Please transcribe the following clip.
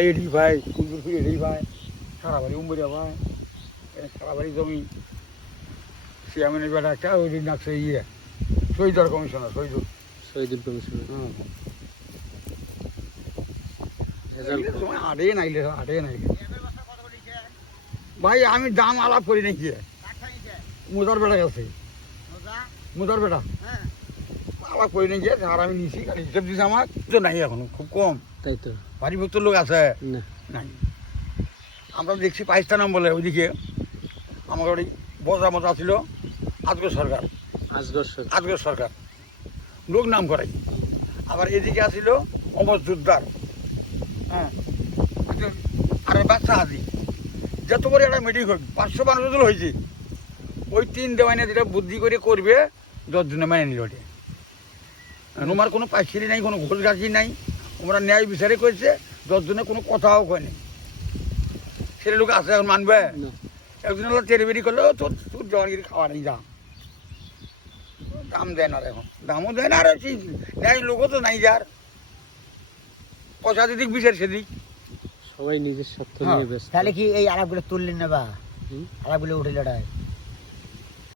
এডি ভাই কুলপুর এডি ভাই সারা বাড়ি উমরিয়া ভাই সারা বাড়ি জমি চেয়ারম্যানের বেটা একটা ওই দিন ডাকছে শহীদুল কমিশনার শহীদুল কমিশনার আটে নাইলে ভাই আমি দাম আলাপ করি নাকি মুদার বেটা গেছে মুদার বেটা আলাপ করি নাকি আর আমি নিছি হিসেব দিছি আমার তো নাই এখন খুব কম তাই তো বাড়িভুক্ত লোক আছে না নাই আমরা দেখছি পাকিস্তান বলে ওইদিকে আমার ওই বজা মজা ছিল আজগর সরকার লোক নাম করাই আবার এদিকে আসিল অমর জোরদার হ্যাঁ আর বাচ্চা আদি যত করে একটা মিটিং হোক 500 মানুষ হয়েছে ওই 3 দেওয়ানে যেটা বুদ্ধি করে করবে 10 জনে মেনে নিল ওটা তোমার কোনো পাইছিলি নাই কোনো ঘোষগাছি নাই ওরা ন্যায় বিচারে করেছে 10 জনে কোনো কথাও কয়নি ছেলে লোক আছে এখন মানবে একজন হলো টেরিবেরি করলে তোর জওয়ানগিরি খাওয়া নেই যা দাম দেয় না এখন দামও দেয় না আর ন্যায় লোকও তো নাই যার পয়সা দিদিক বিচার সেদিক সবাই নিজের স্বার্থ নিয়ে ব্যস্ত। তাহলে কি এই আলাপগুলো তুললেন না বা আলাপগুলো উঠে লড়াই